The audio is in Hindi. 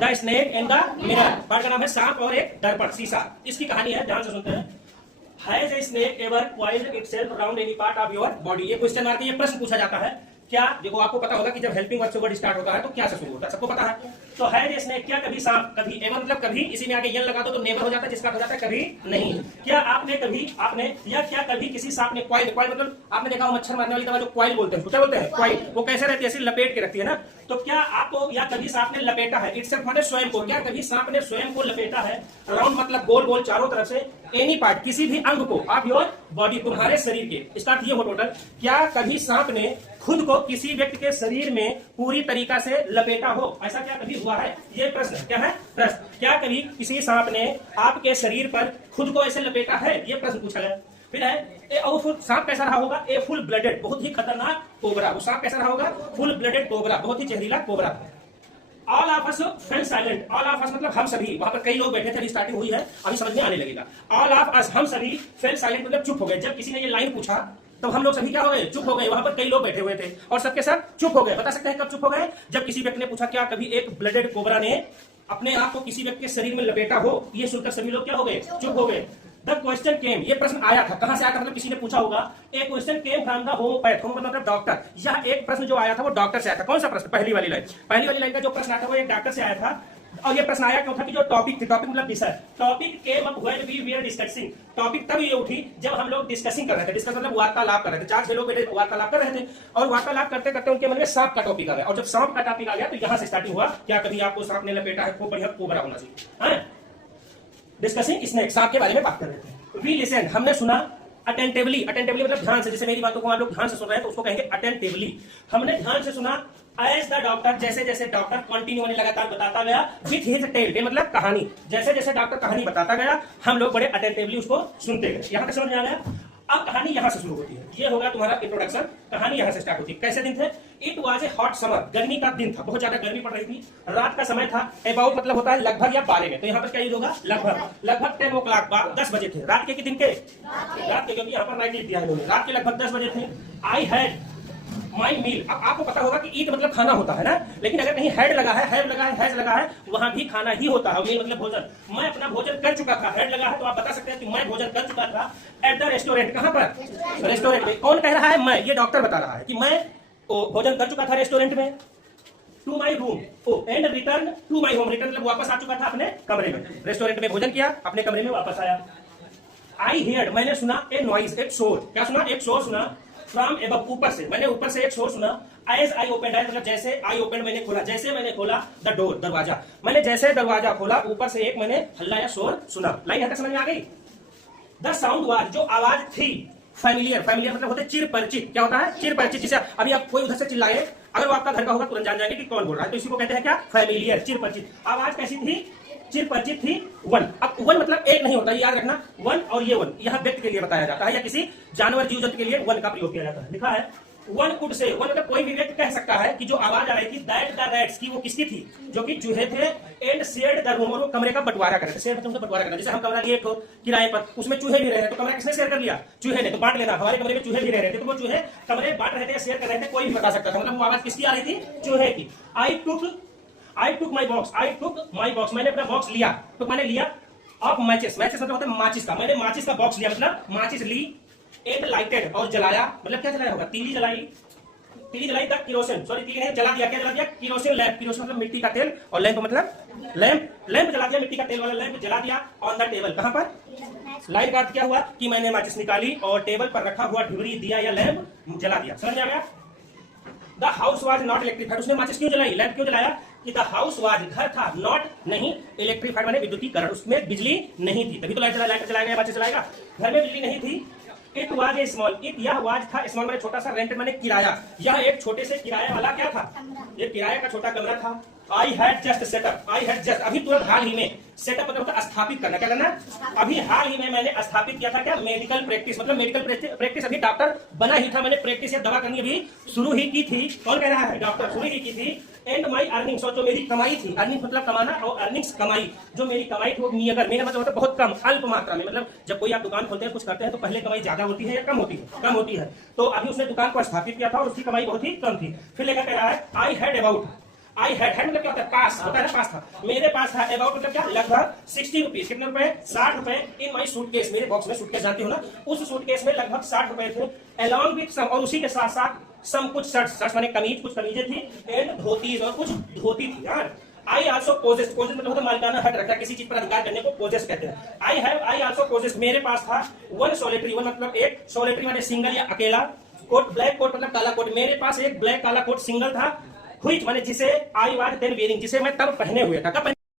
The snake and the mirror. Part का नाम है सांप और एक दर्पण, शीशा। इसकी कहानी है, ध्यान से सुनते हैं। Has a snake ever coiled itself around any part of your body? ये क्वेश्चन मार्क, ये प्रश्न पूछा जाता है। क्या देखो, आपको पता होगा कि जब हेल्पिंग वर्ड से वर्ड स्टार्ट होता है तो क्या से शुरू होता है, सबको पता है। तो है ये स्नेक, क्या कभी सांप, कभी एवर मतलब कभी, इसी में आगे यन लगा दो तो नेवर हो जाता है, जिसका हो जाता है कभी नहीं। क्या आपने कभी, आपने या क्या कभी किसी सांप ने कॉइल, कॉइल मतलब आपने देखा हो मच्छर मारने वाली दवा जो कॉइल बोलते हैं, क्या बोलते हैं, कॉइल। वो कैसे रहती है, ऐसे लपेट के रखती है ना। तो क्या आपको या कभी सांप ने लपेटा है, इट्सेल्फ माने स्वयं को, क्या कभी सांप ने स्वयं को लपेटा है। राउंड मतलब गोल गोल चारों तरफ से, एनी पार्ट किसी भी अंग को, ऑफ योर बॉडी तुम्हारे शरीर के। स्टार्ट ये हो टोटल। क्या कभी सांप ने खुद को किसी व्यक्ति के शरीर में पूरी तरीका से लपेटा हो, ऐसा क्या कभी हुआ है, ये प्रश्न क्या है, प्रश्न। क्या कभी किसी सांप ने आपके शरीर पर खुद को ऐसे लपेटा है, ये प्रश्न पूछा गया। फिर है और सांप कैसा रहा होगा, ए फुल ब्लडेड, बहुत ही खतरनाक कोबरा। वो सांप कैसा रहा होगा, फुल ब्लडेड कोबरा, बहुत ही जहरीला cobra. All of us fail silent, all of us मतलब हम सभी, वहां पर कई लोग बैठे थे, अभी स्टार्टिंग हुई है, अभी समझ में आने लगेगा। ऑल ऑफ अस, हम सभी, फेल साइलेंट मतलब चुप हो गए। जब किसी ने ये लाइन पूछा तो हम लोग सभी क्या हो गए, चुप हो गए। वहां पर कई लोग बैठे हुए थे और सबके साथ चुप हो गए। बता सकते हैं कब चुप हो गए, जब किसी व्यक्ति ने पूछा क्या कभी एक ब्लडेड कोबरा ने अपने आप को किसी व्यक्ति के शरीर में लपेटा हो। ये सुनकर सभी लोग क्या हो गए, चुप हो गए। द क्वेश्चन केम, ये प्रश्न आया था, कहां से आया था, मतलब किसी ने पूछा होगा। A question came from the homeopath, home मतलब डॉक्टर। यह एक प्रश्न जो आया था वो डॉक्टर से आया था। कौन सा प्रश्न, पहली वाली लाइन, पहली वाली लाइन का जो प्रश्न आया था वो एक डॉक्टर से आया था। और ये प्रश्न आया क्यों था कि जो टॉपिक थी, टॉपिक मतलब विषय, topic came up when we were discussing. Topic तब ये उठी जब हम लोग डिस्कसिंग कर रहे थे, डिस्कस मतलब वार्तालाप कर रहे थे, 4-6 लोग बैठे वार्तालाप कर रहे थे और वार्तालाप करते करते उनके मन में सांप का टॉपिक आ गया। और जब सांप का टॉपिक आ गया तो यहां से स्टार्टिंग हुआ, क्या कभी आपको सांप ने लपेटा है, खूब बढ़िया कोबरा होना चाहिए। डिस्कसिंग स्नेक, सांप के बारे में बात कर रहे थे। वी लिसन, हमने सुना। अटेंटिवली, अटेंटिवली मतलब ध्यान से, जैसे मेरी बातों को आप लोग ध्यान से सुन रहे हैं तो उसको कहेंगे अटेंटिवली। हमने ध्यान से सुना। एज द डॉक्टर, जैसे जैसे डॉक्टर कंटिन्यू होने लगातार बताता गया, विथ हिज टेल, टेल मतलब कहानी, जैसे जैसे डॉक्टर कहानी बताता गया हम लोग बड़े अटेंटिवली उसको सुनते गए। यहाँ तक समझ में आ गया। अब कहानी यहां से शुरू होती है, ये होगा तुम्हारा इंट्रोडक्शन। कहानी यहां से स्टार्ट होती है। कैसे दिन थे, it was a hot summer, गर्मी का दिन था, बहुत ज्यादा गर्मी पड़ रही थी। रात का समय था, अबाउट मतलब होता है लगभग या बारे में, तो यहाँ पर क्या यूज होगा, लगभग। लगभग 10 o'clock, 10 बजे थे। रात के दिन के, रात के, क्योंकि यहाँ पर राइट लिख दिया है इन्होंने, रात के लगभग 10 बजे थे। आई हैड माई मील। अब आपको पता होगा कि ईट मतलब खाना होता है ना, लेकिन अगर कहीं हैड लगा है, हैव लगा है, हैज लगा है, वहां भी खाना ही होता है। मील मतलब भोजन। मैं अपना भोजन कर चुका था, हैड लगा है तो आप बता सकते हैं कि मैं भोजन कर चुका था एट द रेस्टोरेंट। कहां पर, रेस्टोरेंट में। कौन कह रहा है, मैं, ये डॉक्टर बता रहा है कि मैं भोजन कर चुका था रेस्टोरेंट में। To my room and return to my home, return मतलब वापस आ चुका था अपने कमरे में। रेस्टोरेंट में भोजन किया, अपने कमरे में वापस आया। आई हियर्ड, मैंने सुना ए नॉइज, एक शोर। क्या सुना, एक शोर सुना। फ्रॉम एबव, ऊपर से, मैंने ऊपर से एक शोर सुना। एज आई ओपन, मतलब जैसे आई ओपन मैंने खोला, जैसे मैंने खोला द डोर, दरवाजा, मैंने जैसे दरवाजा खोला ऊपर से एक मैंने हल्ला या शोर सुना। लाइन यहाँ तक समझ में आ गई। द साउंड वाज, जो आवाज थी, फैमिलियर, फैमिलियर मतलब होते चिर परिचित। क्या होता है, चिर परिचित। जैसे अभी आप कोई उधर से चिल्लाए, अगर वो आपका घर का होगा तुरंत जान जाएंगे कि कौन बोल रहा है, तो इसी को कहते हैं क्या, फैमिलियर, चिर परिचित। आवाज कैसी थी, चिर परिचित थी। वन, अब वन मतलब एक नहीं होता, याद रखना। वन और ये वन यहाँ व्यक्ति के लिए बताया जाता है या किसी जानवर जीव जंतु के लिए वन का प्रयोग किया जाता है। लिखा है वन कुड से, वन मतलब कोई भी व्यक्ति कह सकता है कि जो आवाज आ रही थी, दैट द रैट्स, की वो किसकी थी, जो कि चूहे थे। एंड शेयर्ड द रूम, और वो कमरे का बंटवारा कर रहे थे। शेयर मतलब बंटवारा करना, जैसे हम कमरा लिए तो किराए पर, उसमें चूहे भी रह रहे थे, तो कमरा किसने शेयर कर लिया, चूहे ने, तो बांट लेना। हमारे कमरे में चूहे भी रह रहे थे तो वो चूहे कमरे बांट रहे थे, शेयर कर रहे थे, कोई भी बता सकता था। मतलब वो आवाज किसकी आ रही थी, चूहे की। आई टुक माई बॉक्स, आई टुक माई बॉक्स, मैंने अपना बॉक्स लिया, तो मैंने लिया। ऑफ मैचेस, मैचेस मतलब होता है माचिस का, मैंने माचिस का बॉक्स लिया, मतलब माचिस ली। एंड लाइटेड, और जलाया, मतलब क्या जलाया होगा, तीली जलाई, तीली जलाई तक किरोसिन, सॉरी तीली नहीं, जला दिया, क्या जला दिया, किरोसिन लैंप। किरोसिन मतलब मिट्टी का तेल और लैंप मतलब लैंप, लैंप जला दिया, मिट्टी का तेल वाला लैंप जला दिया। ऑन द टेबल, कहां पर, लाइन का अर्थ क्या हुआ कि मैंने माचिस निकाली और टेबल पर रखा हुआ ढिबरी दिया या लैंप जला दिया। समझ में आ गया। The house was not electrified, उसने माचिस क्यों जलाई, लैंप क्यों जलाया, कि द हाउस वाज, घर था, नॉट नहीं, इलेक्ट्रिफाइड माने विद्युतीकरण, उसमें बिजली नहीं थी, तभी तो लाइट जलाएगा, माचिस जलाएगा। घर में बिजली नहीं थी। It was a small, it यह वाज था, स्मॉल माने छोटा सा, रेंट माने किराया, यह एक छोटे से किराया वाला क्या था, ये किराया का छोटा कमरा था। I had just setup, I had just, अभी तुरंत हाल ही में, सेटअप मतलब स्थापित करना, क्या करना, अभी हाल ही में मैंने स्थापित किया था क्या, मेडिकल प्रैक्टिस, मतलब मेडिकल प्रैक्टिस, अभी डॉक्टर बना ही था, मैंने प्रैक्टिस या दवा करनी अभी शुरू ही की थी। कौन कह रहा है, डॉक्टर, शुरू ही की थी। एंड माई अर्निंग्स, और जो मेरी कमाई थी, अर्निंग्स मतलब कमाना, और अर्निंग्स कमाई, जो मेरी कमाई थी वो मीगर, मेरा मतलब होता है बहुत कम, अल्प मात्रा में, मतलब जब कोई आप दुकान खोलते हैं कुछ करते हैं तो पहले कमाई ज्यादा होती है या कम होती है, कम होती है। तो अभी उसने दुकान को स्थापित किया था और उसकी कमाई बहुत ही कम थी। फिर लेकर कह रहा है I had about, I had मतलब क्या होता है, पास होता है ना, पास था, मेरे पास था अबाउट मतलब क्या, लगभग 60 रुपीज, कितने रुपए, 60 रुपए, इन माई सूटकेस, मेरे बॉक्स में, सूटकेस जानती हो ना, उस सूटकेस में लगभग 60 रुपए थे, अलॉन्ग विद सम, और उसी के साथ साथ सम कुछ शर्ट्स, शर्ट्स माने कमीज, कुछ कमीजें थी, एंड धोतीज, और कुछ धोती थी यार। आई आल्सो पोजेस्ट, पोजेस्ट मतलब होता है मालिकाना हक रखना, किसी चीज पर अधिकार करने को पोजेस कहते हैं। आई आल्सो पोजेस्ट, मेरे पास था वन सोलेटरी, वन मतलब एक, सोलेटरी माने सिंगल या अकेला, कोट, ब्लैक कोट मतलब काला कोट, मेरे पास एक ब्लैक काला कोट सिंगल था, व्हिच माने जिसे आई वाज देन वेयरिंग, जिसे मैं तब पहने हुए था, कब